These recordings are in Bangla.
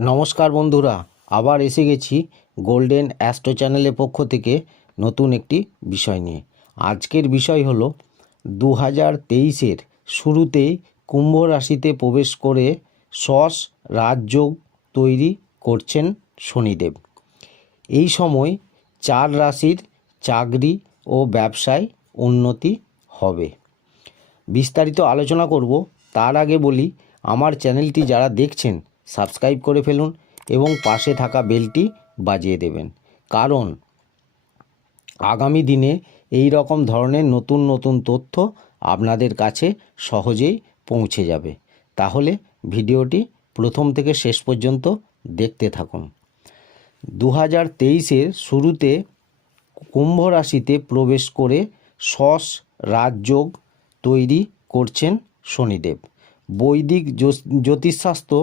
নমস্কার বন্ধুরা, আবার এসে গেছি গোল্ডেন অ্যাস্ট্রো চ্যানেলের পক্ষ থেকে নতুন একটি বিষয় নিয়ে। আজকের বিষয় হলো দু হাজার তেইশের শুরুতেই কুম্ভ রাশিতে প্রবেশ করে সস রাজযোগ তৈরি করছেন শনিদেব। এই সময় চার রাশির চাকরি ও ব্যবসায় উন্নতি হবে। বিস্তারিত আলোচনা করব, তার আগে বলি, আমার চ্যানেলটি যারা দেখছেন সাবস্ক্রাইব করে ফেলুন এবং পাশে থাকা বেলটি বাজিয়ে দেবেন। কারণ আগামী দিনে এই রকম ধরনের নতুন নতুন তথ্য আপনাদের কাছে সহজেই পৌঁছে যাবে। তাহলে ভিডিওটি প্রথম থেকে শেষ পর্যন্ত দেখতে থাকুন। দু হাজার তেইশের শুরুতে কুম্ভ রাশিতে প্রবেশ করে সস রাজযোগ তৈরি করছেন শনিদেব। বৈদিক জ্যোতিষশাস্ত্র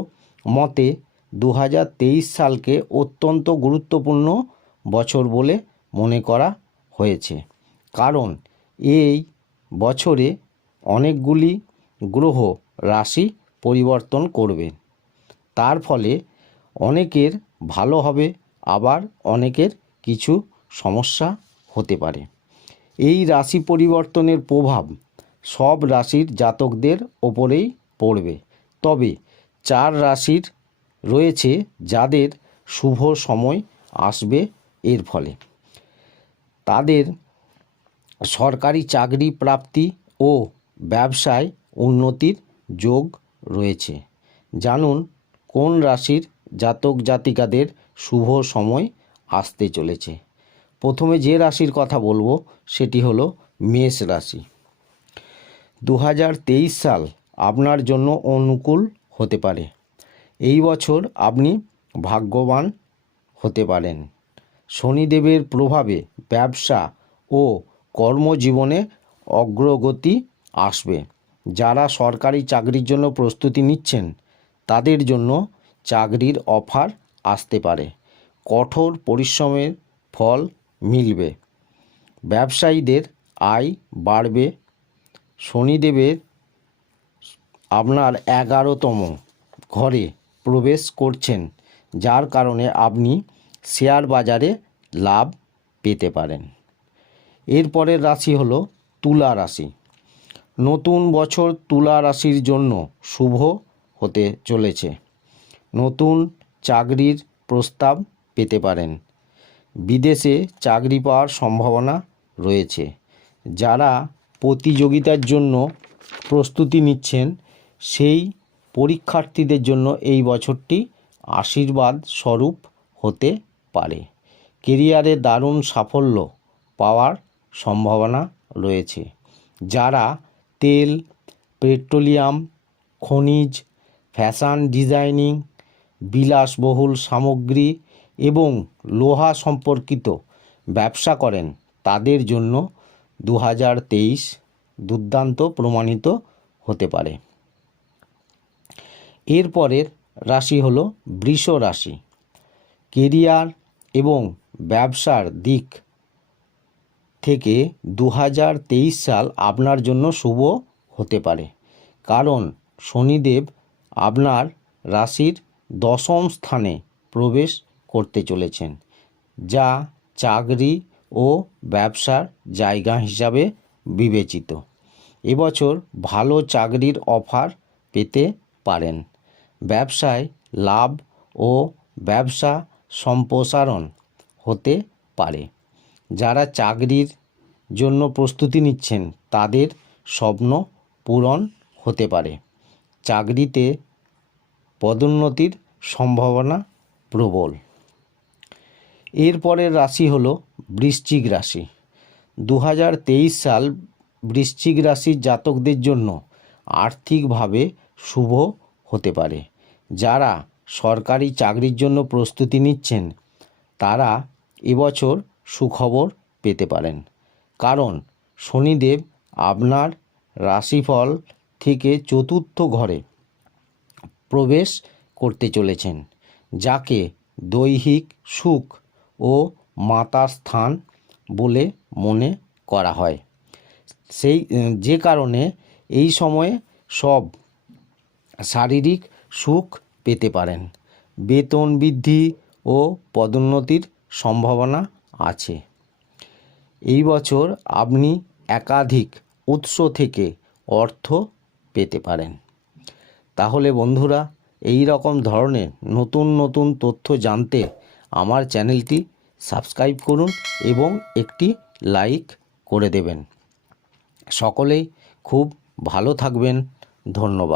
মতে দু হাজার তেইশ সালকে অত্যন্ত গুরুত্বপূর্ণ বছর বলে মনে করা হয়েছে। কারণ এই বছরে অনেকগুলি গ্রহ রাশি পরিবর্তন করবে। তার ফলে অনেকের ভালো হবে, আবার অনেকের কিছু সমস্যা হতে পারে। এই রাশি পরিবর্তনের প্রভাব সব রাশির জাতকদের ওপরেই পড়বে। তবে চার রাশির রয়েছে যাদের শুভ সময় আসবে এর ফলে। তাদের সরকারি চাকরি প্রাপ্তি ও ব্যবসায় উন্নতির যোগ রয়েছে। জানুন, কোন রাশির জাতক জাতিকাদের শুভ সময় আসতে চলেছে? প্রথমে যে রাশির কথা বলব, সেটি হলো মেষ রাশি। দু হাজার তেইশ সাল আপনার জন্য অনুকূল হতে পারে। এই বছর আপনি ভাগ্যবান হতে পারেন। শনিদেবের প্রভাবে ব্যবসা ও কর্মজীবনে অগ্রগতি আসবে। যারা সরকারি চাকরির জন্য প্রস্তুতি নিচ্ছেন, তাদের জন্য চাকরির অফার আসতে পারে। কঠোর পরিশ্রমের ফল মিলবে। ব্যবসায়ীদের আয় বাড়বে। শনিদেবের আপনার এগারোতম ঘরে প্রবেশ করছেন, যার কারণে আপনি শেয়ার বাজারে লাভ পেতে পারেন। এরপরের রাশি হল তুলা রাশি। নতুন বছর তুলা রাশির জন্য শুভ হতে চলেছে। নতুন চাকরির প্রস্তাব পেতে পারেন। বিদেশে চাকরি পাওয়ার সম্ভাবনা রয়েছে। যারা প্রতিযোগিতার জন্য প্রস্তুতি নিচ্ছেন সেই পরীক্ষার্থীদের জন্য এই বছরটি আশীর্বাদ স্বরূপ হতে পারে। কেরিয়ারে দারুণ সাফল্য পাওয়ার সম্ভাবনা রয়েছে। যারা তেল, পেট্রোলিয়াম, খনিজ, ফ্যাশন ডিজাইনিং, বিলাসবহুল সামগ্রী এবং লোহা সম্পর্কিত ব্যবসা করেন, তাদের জন্য দু হাজার তেইশ দুর্দান্ত প্রমাণিত হতে পারে। এরপরের রাশি হলো বৃষ রাশি। কেরিয়ার এবং ব্যবসার দিক থেকে দু হাজার তেইশ সাল আপনার জন্য শুভ হতে পারে। কারণ শনিদেব আপনার রাশির দশম স্থানে প্রবেশ করতে চলেছেন, যা চাকরি ও ব্যবসার জায়গা হিসাবে বিবেচিত। এবছর ভালো চাকরির অফার পেতে পারেন। ব্যবসায় লাভ ও ব্যবসা সম্প্রসারণ হতে পারে। যারা চাকরির জন্য প্রস্তুতি নিচ্ছেন, তাদের স্বপ্ন পূরণ হতে পারে। চাকরিতে পদোন্নতির সম্ভাবনা প্রবল। এরপরের রাশি হল বৃশ্চিক রাশি। দু হাজার তেইশ সাল বৃশ্চিক রাশির জাতকদের জন্য আর্থিকভাবে শুভ হতে পারে। যারা সরকারি চাকরির জন্য প্রস্তুতি নিচ্ছেন, তারা এবছর সুখবর পেতে পারেন। কারণ শনিদেব আপনার রাশিফল থেকে চতুর্থ ঘরে প্রবেশ করতে চলেছেন, যাকে দৈহিক সুখ ও মাতার স্থান বলে মনে করা হয়। সেই, যে কারণে এই সময়ে সব শারীরিক সুখ পেতে পারেন। বেতন বৃদ্ধি ও পদোন্নতির সম্ভাবনা আছে। এই বছর আপনি একাধিক উৎস থেকে অর্থ পেতে পারেন। তাহলে বন্ধুরা, এই রকম ধরনের নতুন নতুন তথ্য জানতে আমার চ্যানেলটি সাবস্ক্রাইব করুন এবং একটি লাইক করে দেবেন। সকলেই খুব ভালো থাকবেন। ধন্যবাদ।